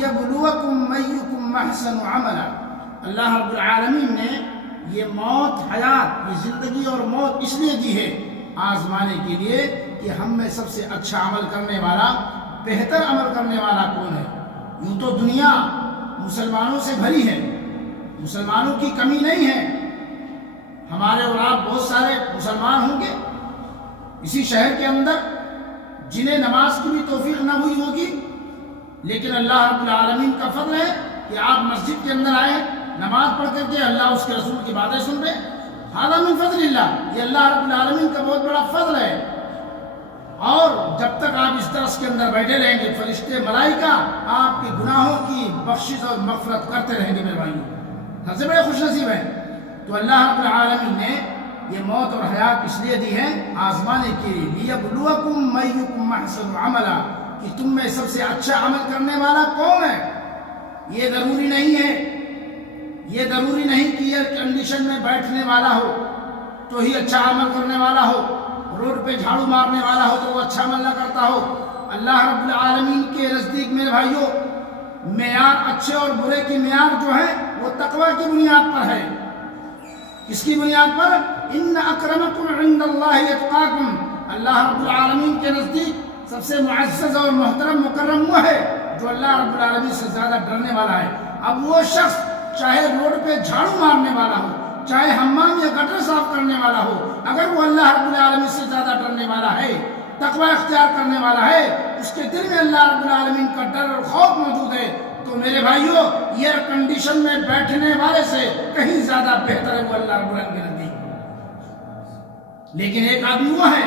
لِيَبْلُوَكُمْ أَيُّكُمْ أَحْسَنُ عَمَلًا۔ اللہ رب العالمین نے یہ موت، حیات، یہ زندگی اور موت اس لیے دی ہے آزمانے کے لیے کہ ہم میں سب سے اچھا عمل کرنے والا، بہتر عمل کرنے والا کون ہے۔ یوں تو دنیا مسلمانوں سے بھری ہے، مسلمانوں کی کمی نہیں ہے، ہمارے اور آپ بہت سارے مسلمان ہوں گے اسی شہر کے اندر جنہیں نماز کی بھی توفیق نہ ہوئی ہوگی، لیکن اللہ رب العالمین کا فضل ہے کہ آپ مسجد کے اندر آئے، نماز پڑھ کر کے اللہ اس کے رسول کی باتیں سن رہے۔ ھذا من فضل اللہ، یہ اللہ رب العالمین کا بہت بڑا فضل ہے۔ اور جب تک آپ اس درس کے اندر بیٹھے رہیں گے، فرشتے ملائکہ آپ کے گناہوں کی بخشش اور مغفرت کرتے رہیں گے میرے بھائیوں، سب سے بڑے خوش نصیب ہیں۔ تو اللہ رب العالمین نے یہ موت اور حیات اس لیے دی ہے آزمانے کے لیے، لِيَبْلُوَكُمْ أَيُّكُمْ أَحْسَنُ عَمَلًا، کہ تم میں سب سے اچھا عمل کرنے والا کون ہے۔ یہ ضروری نہیں ہے، یہ ضروری نہیں کہ ایئر کنڈیشن میں بیٹھنے والا ہو تو ہی اچھا عمل کرنے والا ہو، روڈ پہ جھاڑو مارنے والا ہو تو وہ اچھا عمل نہ کرتا ہو۔ اللہ رب العالمین کے نزدیک میرے بھائیوں معیار اچھے اور برے کی معیار جو ہے وہ تقوی کی بنیاد پر ہے۔ کس کی بنیاد پر؟ ان اکرمکم عند اللہ اتقاکم، اللہ رب العالمین کے نزدیک سب سے معزز اور محترم مکرم وہ ہے جو اللہ رب العالمین سے زیادہ ڈرنے والا ہے۔ اب وہ شخص چاہے روڈ پہ جھاڑو مارنے والا ہو، چاہے حمام یا گٹر صاف کرنے والا ہو، اگر وہ اللہ رب العالمین سے زیادہ ڈرنے والا ہے، تقوی اختیار کرنے والا ہے، اس کے دل میں اللہ رب العالمین کا ڈر اور خوف موجود ہے، تو میرے بھائیوں ایئر کنڈیشن میں بیٹھنے والے سے کہیں زیادہ بہتر ہے وہ اللہ رب العالمین کے نزدیک۔ لیکن ایک آدمی وہ ہے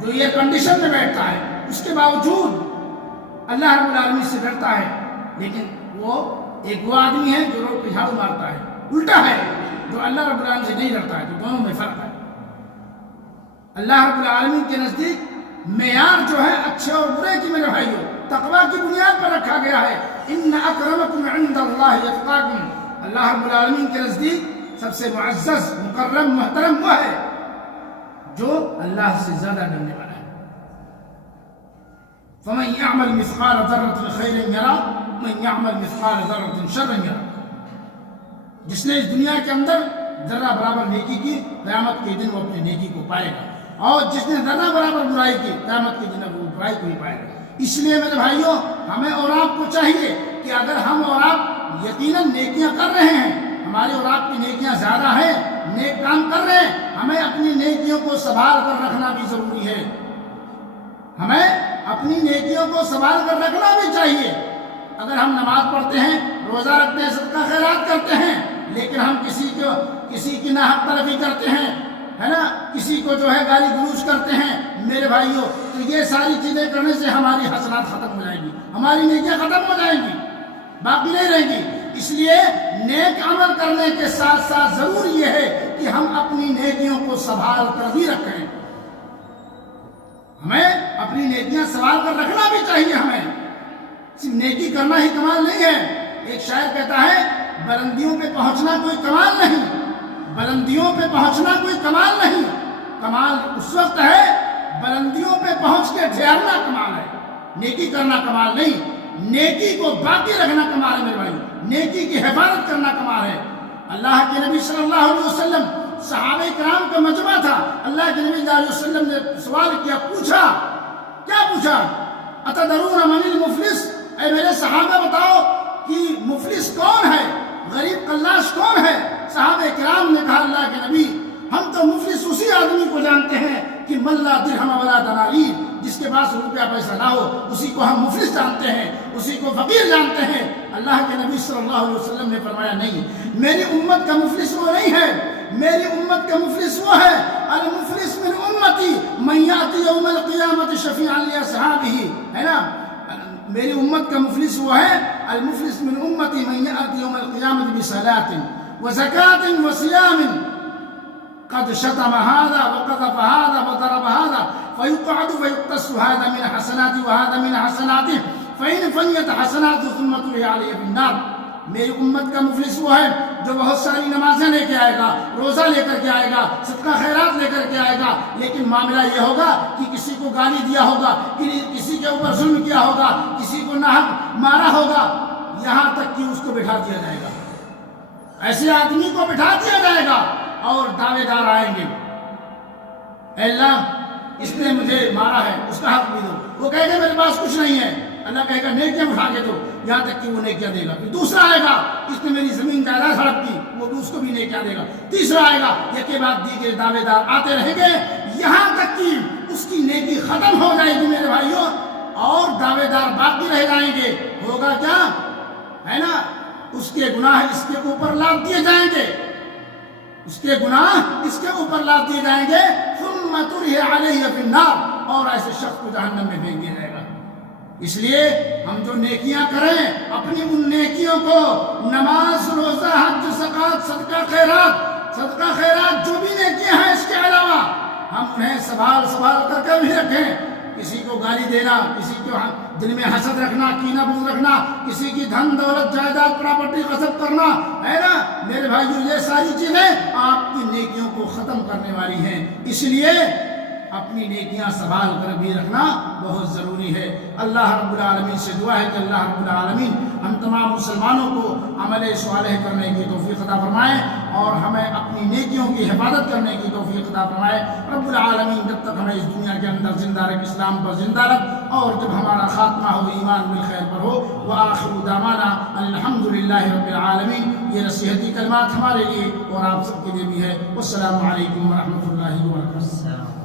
جو ایئر کنڈیشن میں بیٹھتا ہے، اس کے باوجود اللہ رب العالمین سے ڈرتا ہے، لیکن وہ آدمی ہے جو روڈ پہ جھاڑو مارتا ہے، الٹا ہے جو اللہ رب العالمین سے نہیں ڈرتا ہے، تو دونوں میں فرق ہے۔ اللہ رب العالمین کے نزدیک معیار جو ہے اچھے اور برے کی میرے بھائیوں تقوی کی بنیاد پر رکھا گیا ہے۔ ان اکرمکم عند اللہ اتقاکم، اللہ رب العالمین کے نزدیک سب سے معزز مکرم محترم وہ ہے جو اللہ سے زیادہ ڈرنے والا ہے۔ فمن يعمل مثقال ذرة خيرا يره ومن يعمل مثقال ذرة شرا يره، جس نے اس دنیا کے اندر ذرہ برابر نیکی کی، قیامت کے دن وہ اپنی نیکی کو پائے گا، اور جس نے ذرہ برابر برائی کی، قیامت کے دن وہ برائی کو ہی پائے گا۔ اس لیے میرے بھائیوں ہمیں اور آپ کو چاہیے کہ اگر ہم اور آپ یقیناً نیکیاں کر رہے ہیں، ہماری اور آپ کی نیکیاں زیادہ ہیں، نیک کام کر رہے ہیں، ہمیں اپنی نیکیوں کو سنبھال کر رکھنا بھی ضروری ہے۔ ہمیں اپنی نیکیوں کو سنبھال کر رکھنا بھی چاہیے۔ اگر ہم نماز پڑھتے ہیں، روزہ رکھتے ہیں، صدقہ خیرات کرتے ہیں، لیکن ہم کسی کی ناحق طرفی کرتے ہیں، ہے نا، کسی کو جو ہے گالی گلوچ کرتے ہیں، میرے بھائیوں تو یہ ساری چیزیں کرنے سے ہماری حسنات ختم ہو جائیں گی، ہماری نیکیاں ختم ہو جائیں گی، باقی نہیں رہیں گی۔ اس لیے نیک عمل کرنے کے ساتھ ساتھ ضرور یہ ہے کہ ہم اپنی نیکیوں کو سنبھال کر بھی رکھیں۔ ہمیں اپنی نیکیاں سنبھال کر رکھنا بھی چاہیے۔ ہمیں صرف نیکی کرنا ہی کمال نہیں ہے۔ ایک شاعر کہتا ہے بلندیوں پہ پہنچنا کوئی کمال نہیں، بلندیوں پہ پہنچنا کوئی کمال نہیں، کمال اس وقت ہے بلندیوں پہ پہنچ کے ٹھہرنا کمال ہے، نیکی کرنا کمال نہیں۔ نیکی کو باقی رکھنا کمال ہے میرے بھائی، نیکی کی حفاظت کرنا کمال ہے۔ اللہ کے نبی صلی اللہ علیہ وسلم صحابہ کرام کا مجمع تھا، اللہ کے نبی صلی اللہ علیہ وسلم نے سوال کیا، پوچھا، کیا پوچھا؟ اتدرون من المفلس، اے میرے صحابہ بتاؤ کہ مفلس کون ہے، غریب قلاش کون ہے؟ صحابہ کرام نے کہا اللہ کے نبی ہم تو مفلس اسی آدمی کو جانتے ہیں کہ من لا درہم ولا دنانیر، جس کے پاس روپیہ پیسہ نہ ہو اسی کو ہم مفلس جانتے ہیں، اسی کو فقیر جانتے ہیں۔ اللہ کے نبی صلی اللہ علیہ وسلم نے فرمایا نہیں، میری امت کا مفلس وہ نہیں ہے، میری امت کا مفلس وہ ہے المفلس من امتی من یاتی یوم القیامت شفیعا لاصحابہ، ہے نا، میری امت کا مفلس وہ ہے المفلس من امتی من یاتی یوم القیامت بصلاۃ وزکاۃ وصیام قد شتم هذا وقذف هذا وضرب هذا فيقعد فيقتص هذا من حسناته وهذا من حسناته فإن فنيت حسناته ثم طرح عليه في النار۔ میری امت کا مفلس وہ ہے جو بہت ساری نمازیں لے کے آئے گا، روزہ لے کر کے آئے گا، صدقہ خیرات لے کر کے آئے گا، لیکن معاملہ یہ ہوگا کہ کسی کو گالی دیا ہوگا، کسی کے اوپر ظلم کیا ہوگا، کسی کو ناحق مارا ہوگا، یہاں تک کہ اس کو بٹھا دیا جائے گا، ایسے آدمی کو بٹھا دیا جائے گا اور دعوے دار آئیں گے، اے اللہ اس نے مجھے مارا ہے، اس کا حق بھی دو۔ وہ کہے گا میرے پاس کچھ نہیں ہے، اللہ کہے گا نیکیاں اٹھا کے دو، یہاں تک کہ وہ نیکیاں دے گا۔ پھر دوسرا آئے گا، اس نے میری زمین جائیداد ہڑپ کی، وہ بھی اس کو بھی نیکیاں دے گا۔ تیسرا آئے گا، یک کے بعد دیگر دعوے دار آتے رہیں گے، یہاں تک کہ اس کی نیکی ختم ہو جائے گی میرے بھائیوں، اور دعوے دار باقی رہ جائیں گے۔ ہوگا کیا ہے نا، اس کے گناہ اس کے اوپر لاد دیے جائیں گے، اس کے گناہ اس کے اوپر لاد دیے جائیں گے، ثم طرح علیہ فی النار، اور ایسے شخص کو جہنم میں پھینک دیا جائے گا۔ اس لیے ہم جو نیکیاں کریں اپنی ان نیکیوں کو، نماز، روزہ، حج، زکوٰۃ، صدقہ خیرات جو بھی نیکیاں ہیں اس کے علاوہ، ہم انہیں سنبھال کر بھی رکھیں۔ کسی کو گالی دینا، کسی کو دل میں حسد رکھنا، کینہ بغض رکھنا، کسی کی دھن دولت جائیداد پراپرٹی غصب کرنا، ہے نا میرے بھائیو، یہ ساری چیزیں آپ کی نیکیوں کو ختم کرنے والی ہیں۔ اس لیے اپنی نیکیاں سنبھال کر بھی رکھنا بہت ضروری ہے۔ اللہ رب العالمین سے دعا ہے کہ اللہ رب العالمین ہم تمام مسلمانوں کو عمل صالح کرنے کی توفیق عطا فرمائے اور ہمیں اپنی نیکیوں کی حفاظت کرنے کی توفیق عطا فرمائے۔ رب العالمین جب تک ہمیں اس دنیا کے اندر زندہ رکھ، اسلام پر زندہ رکھ، اور جب ہمارا خاتمہ ہو ایمان بالخیر پر ہو۔ وآخر دعوانا الحمدللہ رب العالمین۔ یہ نصیحتی کلمات ہمارے لیے اور آپ سب کے لیے بھی ہے۔ والسلام علیکم ورحمۃ اللہ وبرکاتہ۔